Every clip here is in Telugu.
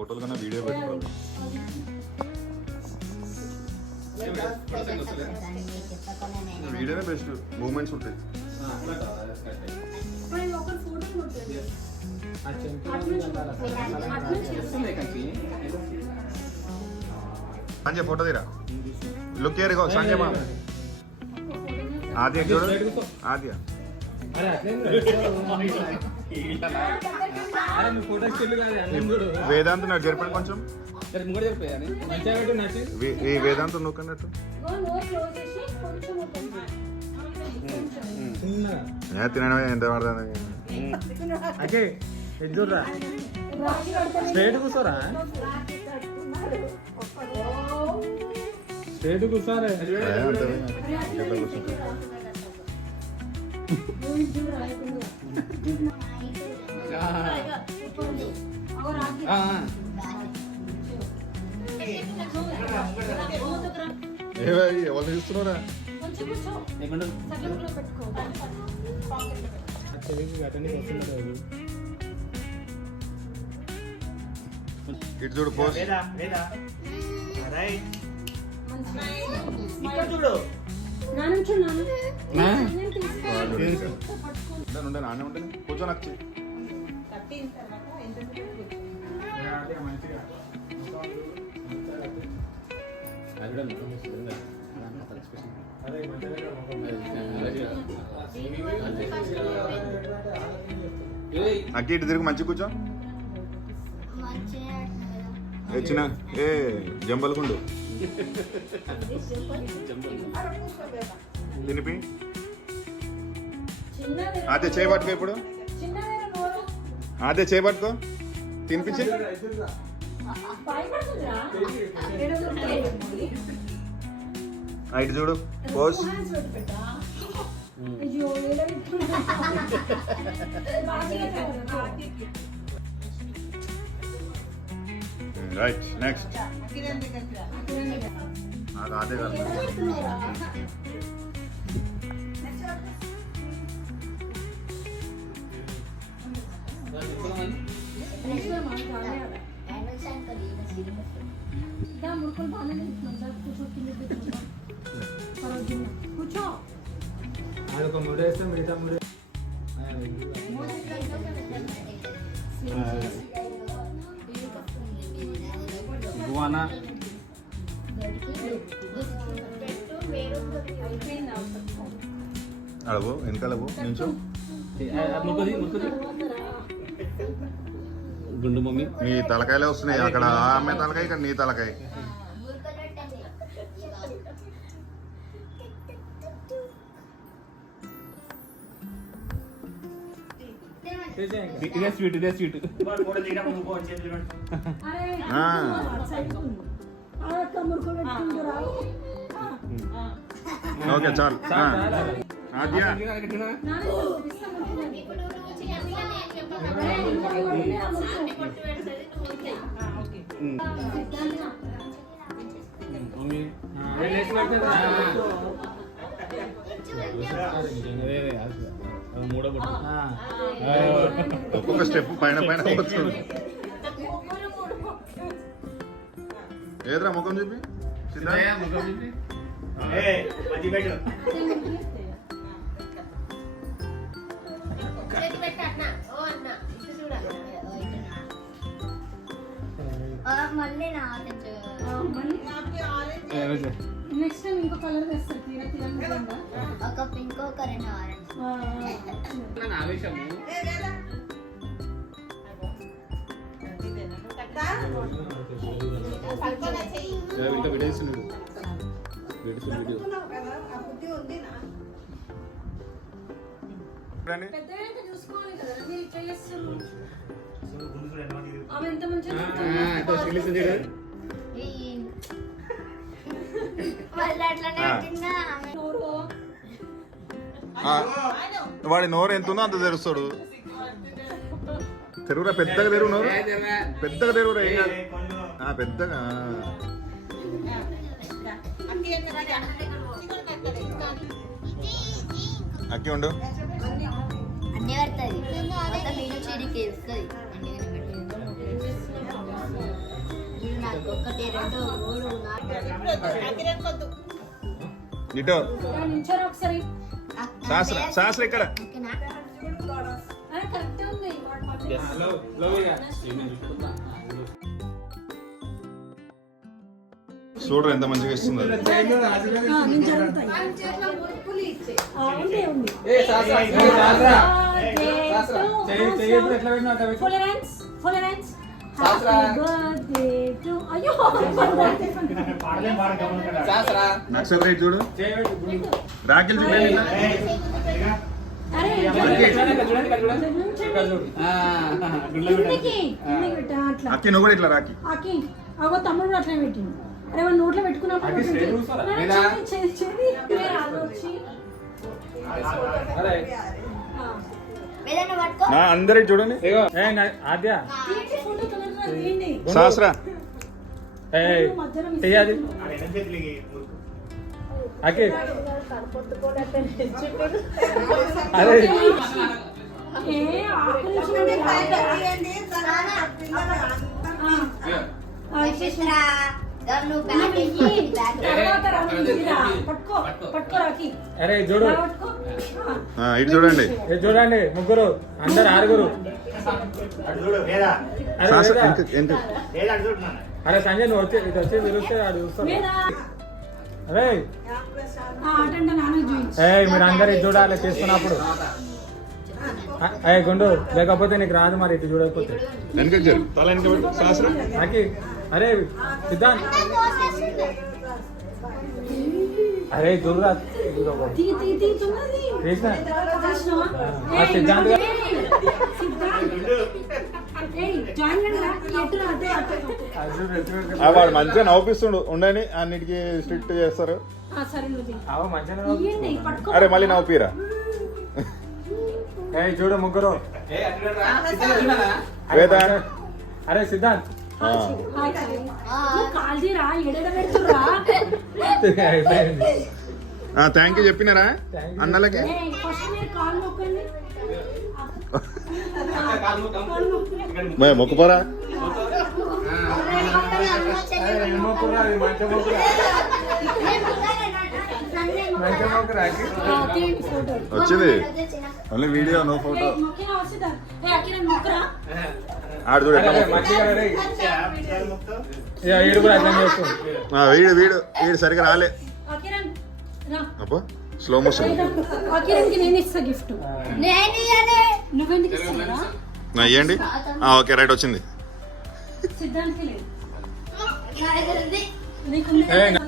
ఫోటోలు కన్నా వీడియో పెట్టుకోవాలి. వీడియోనే బెస్ట్, మూమెంట్స్ ఉంటాయి. సంజయ్ ఫోటో తీరా, లుక్ హియర్ గో సంజయ్ మామ. ఆద్య చూడు, ఆద్య వేదాంత్ నాకు జరిపాను కొంచెం. ఈ వేదాంత్ నూకన్నట్టు తినడం ఎంత పడుతుంది. స్ట్రైట్ కూర్చోరా, స్ట్రైట్ కూర్చోరే. ఎవరు చూస్తున్నారా? ఇటు చూడు పోస్ట్ నానే ఉంటుంది. కూర్చొని వచ్చి అక్కి ఇటు తిరిగి మంచి కూర్చో. చిన్న ఏ జంబలకుండు తినిపి. అదే చేయబట్టుకో, ఇప్పుడు అదే చేయబట్టుకో, తినిపించి. ఇటు చూడు పోస్. రైట్ నెక్స్ట్ అదే కదా. కూర్చో, అదొక ముడేస్తే మిగతా ముడే. అడవు వెనకాలవు నుంచో. గుండు మమ్మీ, నీ తలకాయలే వస్తున్నాయి. అక్కడ ఆ అమ్మాయి తలకాయ, ఇక్కడ నీ తలకాయ. ఇదే స్వీట్, ఇదే స్వీట్. ఓకే చాలు. ఆద్య ఒక్కొక్క స్టెప్ పైన పైన వస్తుంది. ఏదరా ముఖం చూపి, ముఖం చూపి. నెక్స్ట్ టైం ఇంకో కలర్ వేస్తారు. ఒక పింక్, ఒక రెండు ఆరెంజ్. చూసుకోవాలి కదా మీరు ఇట్లా చేస్తారు. ఆమె ఎంత మంచిగా వాడి నోరు ఎంత ఉందో అంత తెరుస్తాడు. తెరువురా, పెద్దగా తెరువు నోరు, పెద్దగా తెరువురా. పెద్దగా అక్కి ఉండు. అన్నీ పడుతుంది. నాకు 1 2 3 ఇటో నించారు ఒకసారి. శాస్త్ర ఇక్కడ ఓకేనా? కరెక్ట్ ఉంది. చూడరు ఎంత మంచిగా ఇస్తుంది నేను జరుగుతాయి. ఉంది ఉంది. Full hands. శాస్త్ర. Happy birthday to అయ్యో నక్సలైట్ చూడు రాకిల్ చూడండి అరే అట్లా అక్కి నువ్వు కూడా ఇట్లా రాకి ఆకి అగో తమ్ముడు కూడా అట్లా పెట్టింది. అరే మన నోట్లో పెట్టుకున్నప్పుడు ఆకి straight కూర్చోరా? ఏదైనా పట్టుకో. నా అందరికి చూడండి ఆద్య ఫోటో తొందరగా తీయండి. శాస్త్ర చెయ్యాలి అకే అరే ఏ ఆకలి విశేషరా, గమ్ నువ్వు బ్యాగ్ ఇచ్చి, బ్యాగ్ పట్టుకో రాకి అరే చూడు పట్టుకో. ఇటు చూడండి చూడండి ముగ్గురు అందరు ఆరుగురు అరే శాస్త్ర వేదా. ఎంత అరే సంజయ్ నువ్వు వచ్చి ఇటు వచ్చి పిలిస్తే ఆడు చూస్తాడు లేదా అరే ఆటంటే నాన్న చూపించు. మీరు అందరు ఇది చూడాలి చేసుకున్నప్పుడు గుండు లేకపోతే నీకు రాదు మరి ఇటు చూడకపోతే వెనక జరు తల వెనక పెట్టు శాస్త్ర నాకి అరే సిద్ధాంత్ అరే చూడరా తీ తొందరది. చేసిన కృష్ణవా? ఆ సిద్ధాంత్ గారు. జాయిన్ ఎటు అటు వాడు మంచిగా నవ్విస్తుండు ఉండని అన్నిటికీ స్ట్రిక్ట్ చేస్తారు సరే నువ్వు అవ మంచిగా ఇయ్యండి పట్టుకో. అరే మళ్ళీ నవ్వుపీరా చూడు ముగ్గురు వేద అరే సిద్ధాంత్ కాల్జీరా ఎడడ పెడుతురా. థ్యాంక్ యూ చెప్పినారా అన్నలకి ఫస్ట్ మీరు కాల్ మొక్కండి. మొక్కుపోరా తీయండి ఫోటో. వచ్చింది ఓన్లీ వీడియో నో ఫోటో మొక్కినా వస్తుందా? అకిరణ్ మొక్కరా. ఆడు చూడు ఎట్లా వీడు కూడా అర్థం చేసుకో వీడు వీడు వీడు సరిగా రాలే అకిరణ్ రా. అబ్బో స్లో మోషన్ అకిరణ్కి నేను ఇస్తా గిఫ్ట్. నేను ఇయ్యాలి. నువ్వెందుకు ఇస్తావా? ఇవ్వండి ఓకే రైట్ వచ్చింది సిద్ధాంత్కి లేదు. నా దగ్గర ఉంది. నీకు 1 2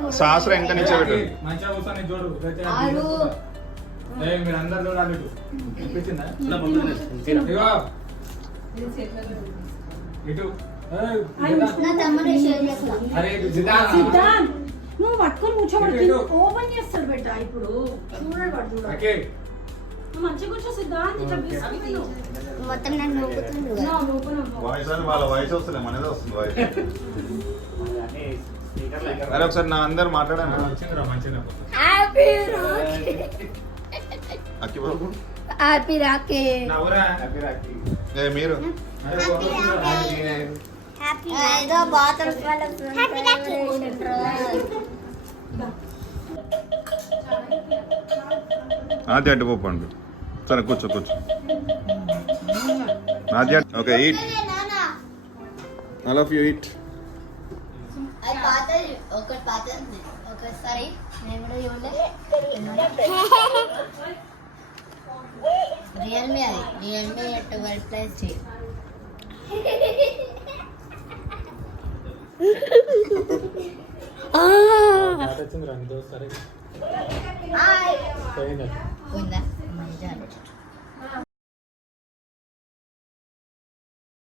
3 శాస్త్ర ఇంకా నుంచే పెట్టు మంచిగా కూర్చొని చూడు 6 మీరు అందరు చూడాలి ఇటు. ఇప్పించిందా ఇగో ఇటు నా తమ్ముడు షేర్ చేస్తా. అరే ఇటు సిద్ధాంత్. సిద్ధాంత్ నువ్వు పట్టుకొని కూర్చోబెట్టి ఓపెన్ చేస్తాడు బిడ్డ. ఇప్పుడు చూడండి వాడు చూడాలి. ఓకే నువ్వు మంచిగా కూర్చో సిద్ధాంత్. ఇట్లా బిస్కెట్లు. మొత్తం నన్ను నవ్వుతుండ్రు నా ఓపెన్ అవ్వ. వాయిస్ అని వాళ్ళ వాయిస్ వస్తుంది మనదే వస్తుంది వాయిస్ అరే ఒకసారి నా అందరు మాట్లాడాను వచ్చిందిరా మంచిగా హ్యాపీ రాఖీ. అక్కి బాబు హ్యాపీ రాఖీ. నవ్వురా మీరు ఏదో బాత్రూమ్స్ వాళ్ళ హ్యాపీ రాఖీ. నాది అడ్డు పోపండి సరే కూర్చో కూర్చో నాది okay eat I love you eat అది పాతది ఒకటి పాతది ఒకసారి నేను కూడా చూడలే. రియల్మీ అది రియల్మీ 12+3. వచ్చిందిరా నీతో సరే హాయ్ పోయిందా ఉందా మంచిగా